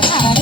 para